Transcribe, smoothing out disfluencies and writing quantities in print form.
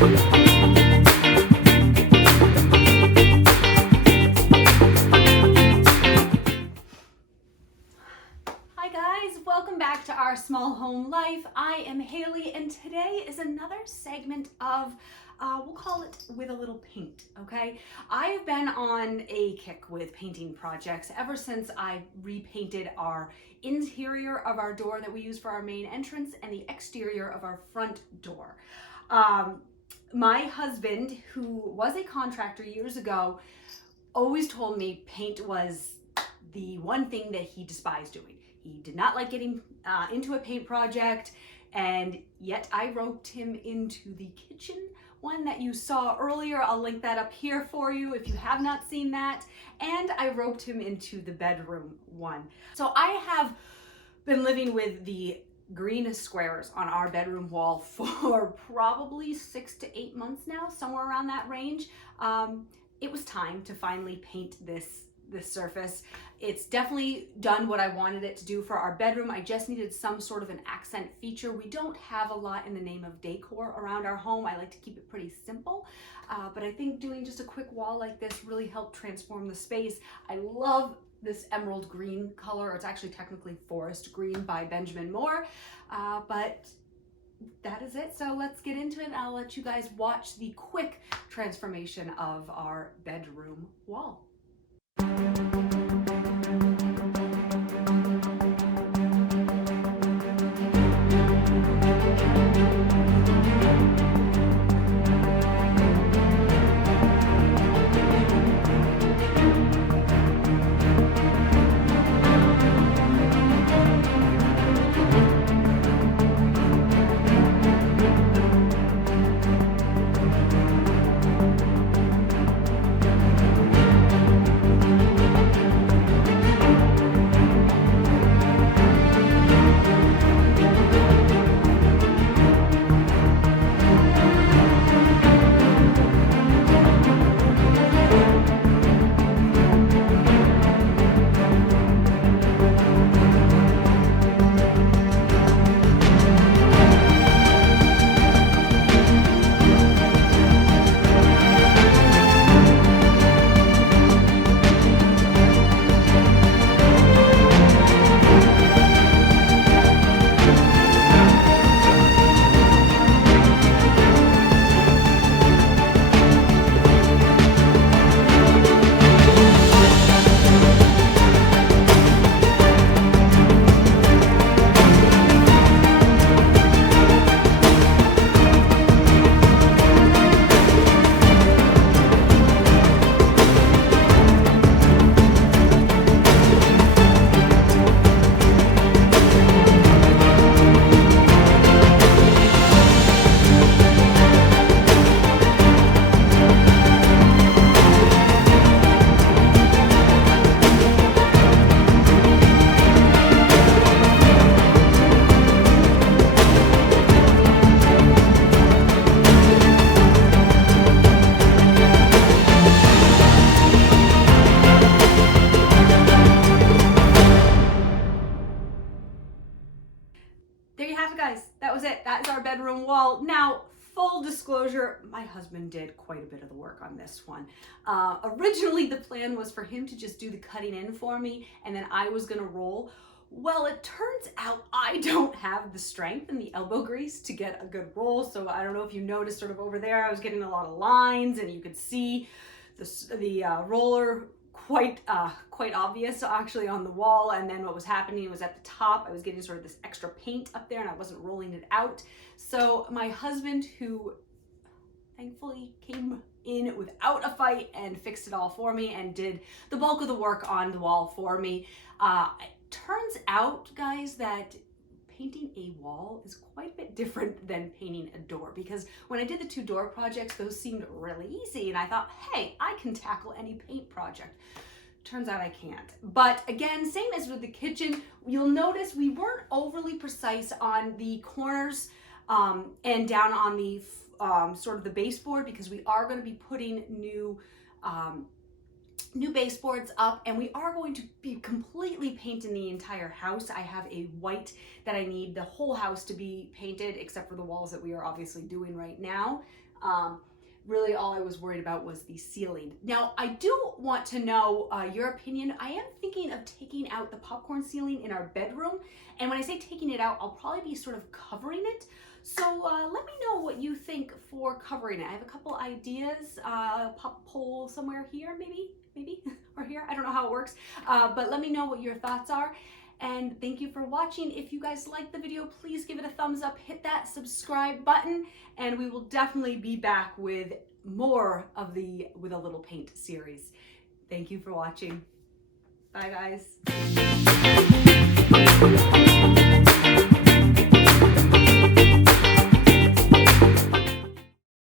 Welcome back to our small home life. I am Haley, and today is another segment of, we'll call it with a little paint, okay? I have been on a kick with painting projects ever since I repainted our interior of our door that we use for our main entrance and the exterior of our front door. My husband, who was a contractor years ago, always told me paint was the one thing that he despised doing. He did not like getting into a paint project, and yet I roped him into the kitchen one that you saw earlier. I'll link that up here for you if you have not seen that. And I roped him into the bedroom one. So I have been living with the green squares on our bedroom wall for probably 6 to 8 months now, somewhere around that range. It was time to finally paint this surface. It's definitely done what I wanted it to do for our bedroom. I just needed some sort of an accent feature. We don't have a lot in the name of decor around our home. I like to keep it pretty simple, but I think doing just a quick wall like this really helped transform the space. I love this emerald green color. It's actually technically forest green by Benjamin Moore, but that is it. So let's get into it, and I'll let you guys watch the quick transformation of our bedroom wall. There you have it, guys. That was it. That's our bedroom wall. Now, full disclosure, my husband did quite a bit of the work on this one. Originally, the plan was for him to just do the cutting in for me, and then I was gonna roll. Well, it turns out I don't have the strength and the elbow grease to get a good roll. So I don't know if you noticed sort of over there, I was getting a lot of lines, and you could see the roller quite obvious actually on the wall. And then what was happening was at the top, I was getting sort of this extra paint up there, and I wasn't rolling it out. So my husband, who thankfully came in without a fight and fixed it all for me and did the bulk of the work on the wall for me. It turns out, guys, that painting a wall is quite a bit different than painting a door, because when I did the 2 door projects, those seemed really easy, and I thought, hey, I can tackle any paint project. Turns out I can't. But again, same as with the kitchen, you'll notice we weren't overly precise on the corners and down on the sort of the baseboard, because we are going to be putting new new baseboards up, and we are going to be completely painting the entire house. I have a white that I need the whole house to be painted, except for the walls that we are obviously doing right now. Really all I was worried about was the ceiling. Now, I do want to know your opinion. I am thinking of taking out the popcorn ceiling in our bedroom. And when I say taking it out, I'll probably be sort of covering it. So let me know what you think for covering it. I have a couple ideas. Pop poll somewhere here, maybe, or here. I don't know how it works. But let me know what your thoughts are. And thank you for watching. If you guys liked the video, please give it a thumbs up, hit that subscribe button, and we will definitely be back with more of the With a Little Paint series. Thank you for watching. Bye, guys.